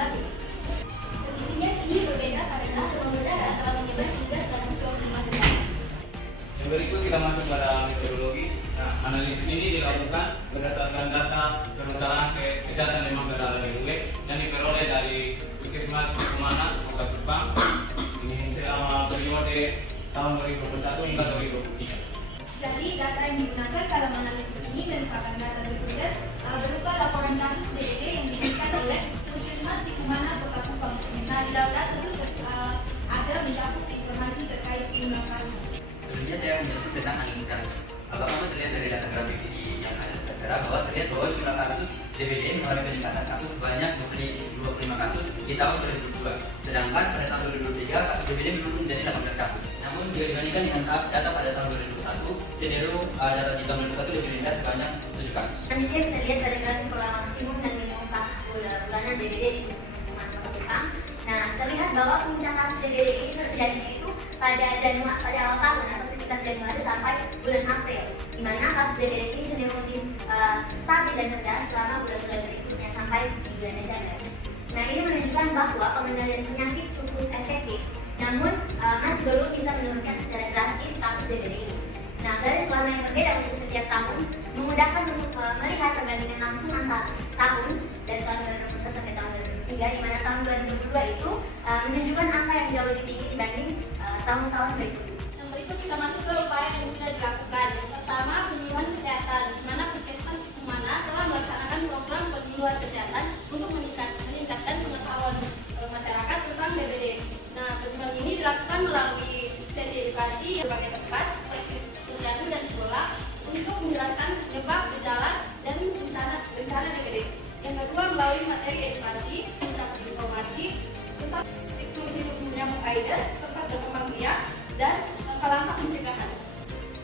baru. Kondisinya ini berbeda karena demam berdarah telah menyebar hingga 125 negara. Yang berikut kita masuk pada metodologi. Nah, analisis ini dilakukan berdasarkan data perencanaan kesehatan demam berdarah reguler yang diperoleh dari Puskesmas Kumana, Kota Kupang. Ini selama periode tahun 2021 hingga 2023. Jadi data yang digunakan dalam analisis ini merupakan data reguler berupa laporan kasus DBD yang diberikan oleh Puskesmas Kumana, Kota Kupang. Nah, di dalam data itu ada mencakup informasi terkait jumlah kasus. Sebelumnya saya menjelaskan tentang analisis kasus. Apakah Mas lihat dari data grafik yang ada tertera bahwa terlihat bahwa jumlah kasus DBD mengalami peningkatan kasus sebanyak 25 kasus di tahun 2022. Sedangkan pada tahun 2023 kasus DBD menurun menjadi 18 kasus. Namun jika dibandingkan dengan data pada tahun 2021, cenderung data di tahun 2021 lebih rendah sebanyak 7 kasus. Selanjutnya kita lihat pada grafik pola maksimum dan minimum kasus bulanan DBD di Kota Kupang. Nah, terlihat bahwa puncak kasus DBD ini terjadi itu pada awal tahun atau sekitar Januari sampai bulan April, di mana kasus DBD ini cenderung lebih stabil dan rendah selama bulan-bulan berikutnya sampai di bulan Desember. Nah, ini menunjukkan bahwa pengendalian penyakit cukup efektif, namun masih belum bisa menurunkan secara drastis kasus DBD ini. Nah, garis warna yang berbeda untuk setiap tahun memudahkan untuk melihat perbandingan langsung antara tahun dari tahun 2021 sampai tahun 2023, di mana tahun 2022 itu menunjukkan angka yang jauh lebih tinggi dibanding tahun-tahun berikutnya. Yang berikut kita masuk ke upaya yang sudah dilakukan. Yang pertama, penyuluhan kesehatan, di mana Puskesmas Kumana telah melaksanakan program penyuluhan kesehatan untuk meningkatkan pengetahuan masyarakat tentang DBD. Nah, program ini dilakukan melalui sesi edukasi di berbagai tempat seperti posyandu dan sekolah untuk menjelaskan penyebab, gejala, dan bencana DBD. Yang kedua, melalui materi edukasi mencakup informasi tentang siklus hidup nyamuk Aedes, tempat berkembang biak, dan langkah-langkah pencegahan.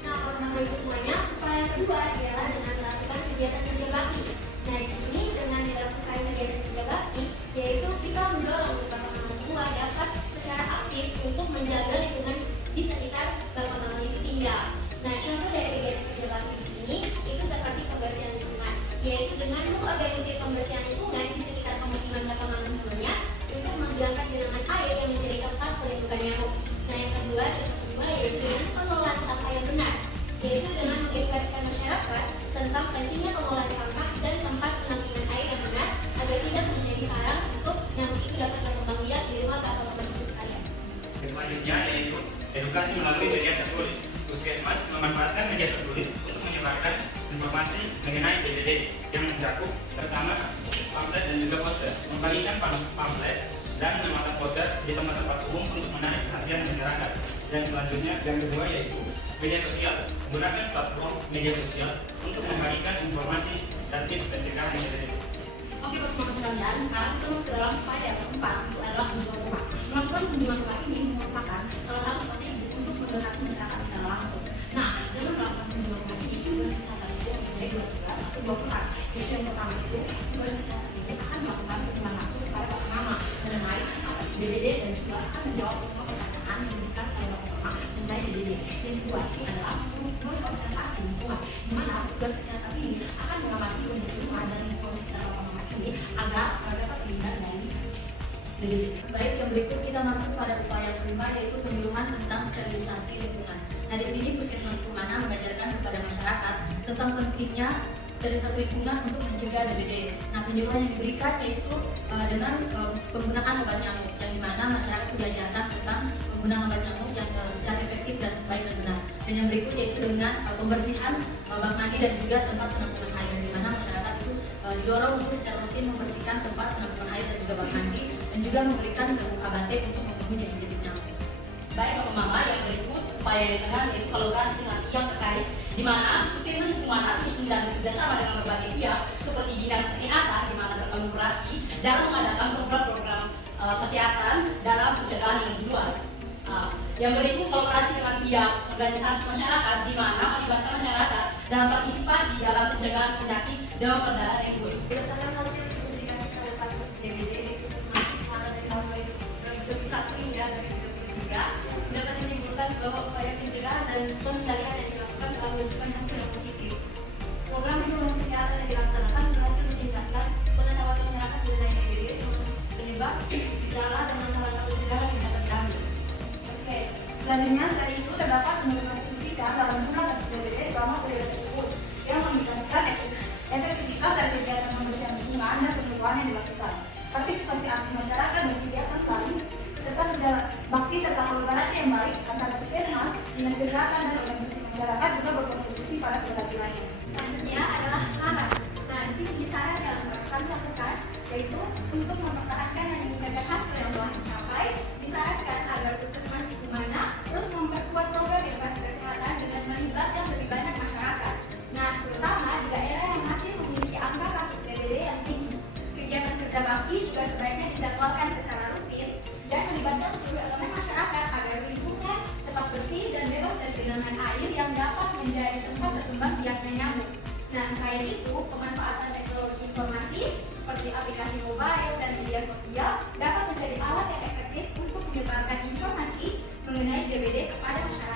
Nah, teman-teman semuanya, upaya kedua adalah dengan melakukan kegiatan kerja bakti. Nah, di sini dengan dilakukan kegiatan kerja bakti, yaitu kita mendorong teman-teman semua dapat secara aktif untuk menjaga lingkungan di sekitar teman-teman itu tinggal. Nah, contoh dari kegiatan kerja bakti di sini itu seperti pembersihan lingkungan, yaitu dengan mengorganisir pembersihan lingkungan di sekitar pemukiman teman-teman semuanya untuk menghilangkan genangan air yang menjadi tempat penumpukan nyamuk. Nah, yang kedua yaitu dengan pengelolaan sampah yang benar, yaitu dengan mengedukasikan masyarakat tentang pentingnya pengelolaan sampah dan tempat penampungan air yang benar agar tidak menjadi sarang untuk nyamuk itu dapat berkembang biak di rumah atau tempat itu sekalian. Selanjutnya yaitu edukasi melalui media tertulis. Puskesmas memanfaatkan media tertulis untuk menyebarkan informasi mengenai DBD yang mencakup pertama pamflet dan juga poster, membagikan pamflet dan memasang poster di tempat-tempat umum untuk menarik perhatian masyarakat. Dan selanjutnya yang kedua yaitu media sosial, menggunakan platform media sosial untuk membagikan informasi dan tips pencegahan DBD. Oke, teman-teman sekalian, sekarang kita masuk ke dalam upaya yang keempat, itu adalah kunjungan rumah. Melakukan kunjungan rumah ini merupakan salah satu strategi untuk mendekati masyarakat secara langsung. Nah, dengan melakukan kunjungan rumah ini, tugas kesehatan itu mempunyai dua tugas atau dua peran. Jadi yang pertama itu, tugas kesehatan ini akan melakukan kunjungan langsung kepada Bapak Mama mengenai DBD dan juga akan menjawab semua pertanyaan yang diberikan oleh Bapak Mama mengenai DBD. Yang kedua ini adalah mengobservasi lingkungan, di mana tugas kesehatan ini akan mengamati kondisi rumah dan lingkungan sekitar Bapak Mama ini agar dapat terhindar dari DBD. Baik, yang berikut kita masuk pada upaya kelima yaitu penyuluhan tentang sterilisasi lingkungan. Nah, di sini Puskesmas Kumana mengajarkan kepada masyarakat tentang pentingnya sterilisasi lingkungan untuk mencegah DBD. Nah, penyuluhan yang diberikan yaitu dengan penggunaan obat nyamuk, yang dimana masyarakat itu diajarkan tentang penggunaan obat nyamuk yang secara efektif dan baik dan benar. Dan yang berikut yaitu dengan pembersihan bak mandi dan juga tempat penampungan air, yang dimana masyarakat itu didorong untuk secara rutin membersihkan tempat penampungan air dan juga bak mandi, dan juga memberikan serbuk ABT untuk membunuh jentik-jentik nyamuk. Baik Bapak Mama, yang berikut upaya yang kedua yaitu kolaborasi dengan pihak terkait, di mana Puskesmas Kumana terus menjalin kerjasama dengan berbagai pihak seperti dinas kesehatan, di mana berkolaborasi dalam mengadakan program-program kesehatan dalam pencegahan yang lebih luas. Yang berikut kolaborasi dengan pihak organisasi masyarakat, di mana melibatkan masyarakat dalam partisipasi dalam pencegahan penyakit demam berdarah dengue. Berdasarkan hasil investigasi terhadap kasus DBD di Puskesmas Kumana dari tahun 2021 hingga 2023, dapat disimpulkan bahwa upaya pencegahan dan pengendalian yang dilakukan telah menunjukkan hasil yang positif. Program penyuluhan kesehatan yang dilaksanakan berhasil meningkatkan pengetahuan masyarakat mengenai DBD, termasuk Selanjutnya, selain itu terdapat penurunan signifikan dalam jumlah kasus DBD selama periode tersebut yang mengindikasikan efektivitas dari kegiatan pembersihan lingkungan dan penyuluhan yang dilakukan. Partisipasi aktif masyarakat dan kegiatan lain serta kerja bakti serta kolaborasi yang baik antara puskesmas, dinas kesehatan dan organisasi masyarakat juga berkontribusi pada keberhasilannya. Selanjutnya adalah saran. Nah, di sini saran yang kami lakukan yaitu untuk mempertahankan dan meningkatkan hasil yang telah dicapai, disarankan agar puskesmas di mana terus memperkuat program edukasi kesehatan dengan melibatkan lebih banyak masyarakat. Nah, terutama di daerah yang masih memiliki angka kasus DBD yang tinggi. Kegiatan kerja bakti juga sebaiknya dijadwalkan secara rutin dan melibatkan seluruh elemen masyarakat agar lingkungan tetap bersih dan bebas dari genangan air yang dapat menjadi tempat berkembang biaknya nyamuk. Nah, selain itu, pemanfaatan teknologi informasi seperti aplikasi mobile dan media sosial dapat menjadi alat yang efektif untuk menyebarkan informasi mengenai DBD kepada masyarakat.